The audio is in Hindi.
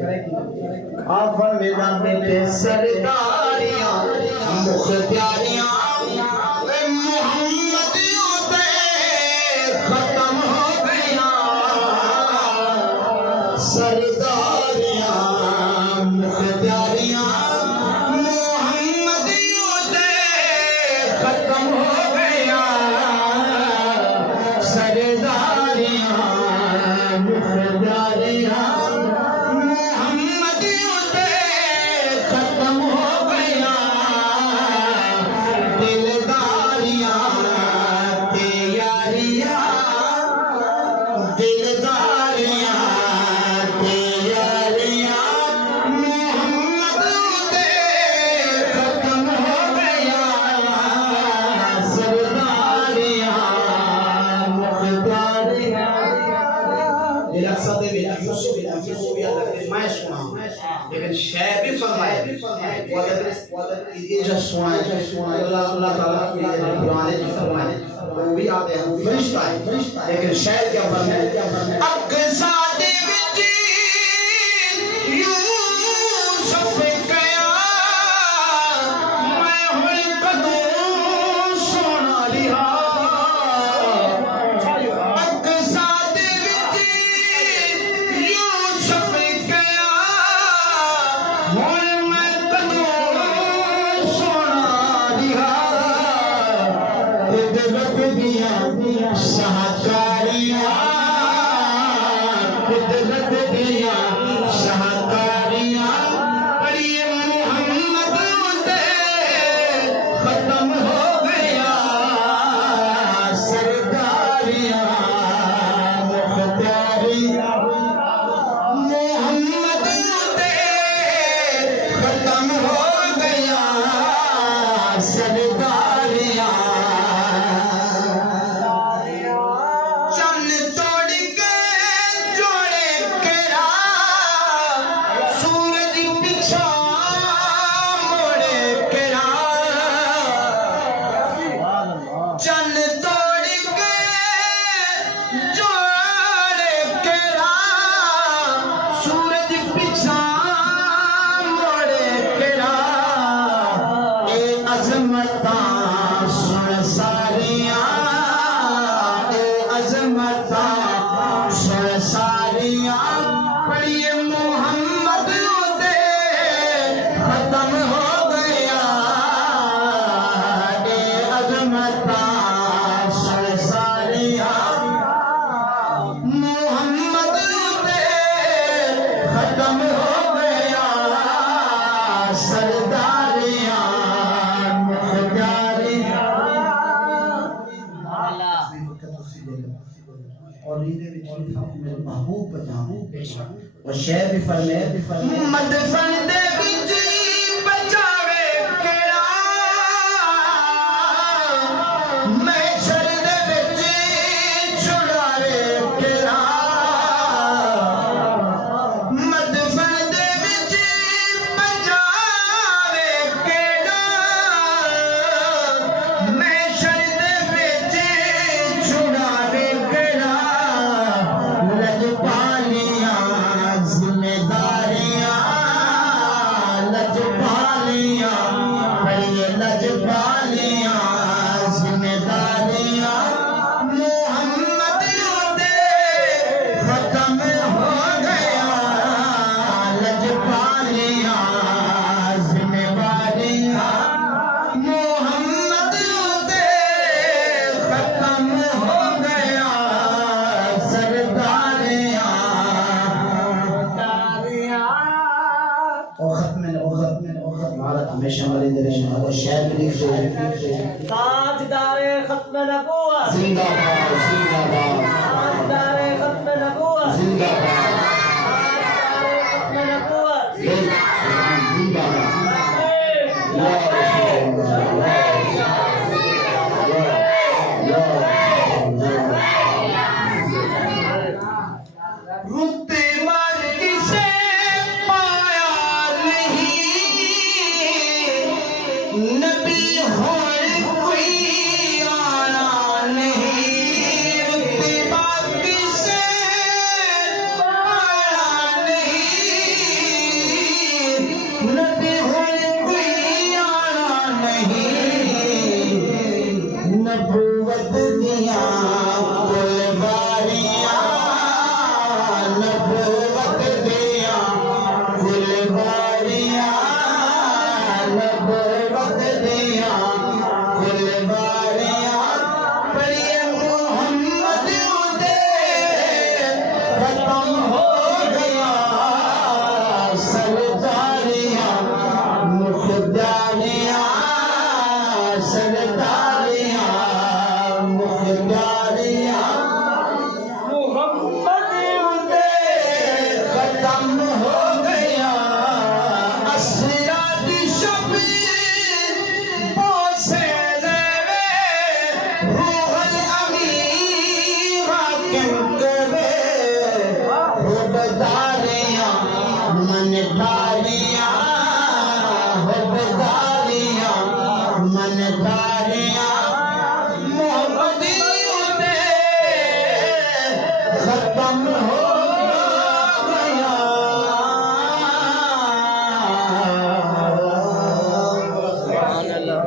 आप मेरा बेटे सरदारियां मुख्तारियां मोहम्मदियों पे खत्म हो गया सरदारियां मुख्तारियां मोहम्मदियों पे खत्म हो गया सरदारियां मुख्तारियां लेकिन शेर भी फरमाए ये जो सुना अल्लाह ताला कुरान में फरमाए वो भी आते हैं फरिश्ता है लेकिन शेर क्या फरमाए अक़सा दे विच यूसुफ कया मैं हुण कदों सोना लिया अक़सा दे विच यूसुफ कया हुण मैं कदों सोना लिया कुदरत दिया शाहकारियां कुदरत दिया शाहकारियां पढ़िए मोहम्मद से खत्म हो गया सरदारियां मुख्तारियां मोहम्मद से खत्म हो गया सरदारियां पढ़िए मोहम्मद से खत्म हो गया अजमता सारियां मोहम्मद से खत्म हो गया सरदारियां मुख्तारियां और मेरे महबूब बनाओ और शेर भी फरमाए मदफन दे विच बचावे केड़ा महशर दे विच छुड़ावे केड़ा मदफन दे विच बचावे केड़ा महशर दे विच छुड़ावे केड़ा लजपालियां जिम्मेदारियां लजपालियां पढ़िए लजपालियां जिम्मेदारियां मोहम्मद से खत्म हो गया लजपालियां जिम्मेदारियां मोहम्मद से खत्म हो गया सरदारियां हमेशा हमारे दिल में और शेर लिख रहे ताजदारे खत्म नबूवत जिंदाबाद जिंदाबाद ताजदारे खत्म नबूवत जिंदाबाद ताजदारे खत्म नबूवत जिंदाबाद या रुते मार किसे पाया नहीं नबी होर कोई आना नहीं रुते मार किसे सरदारियां मुख्तारियां सरदारियां मुख्तारियां मोहम्मद उते खत्म हो गया असरा दी शबीर पोसे देवे रूहल अमीर हाकिम करे हुबदारियां मनदारियां हुबदारियां मनदारियां मोहम्मदियों ने खत्म हो गया अल्लाह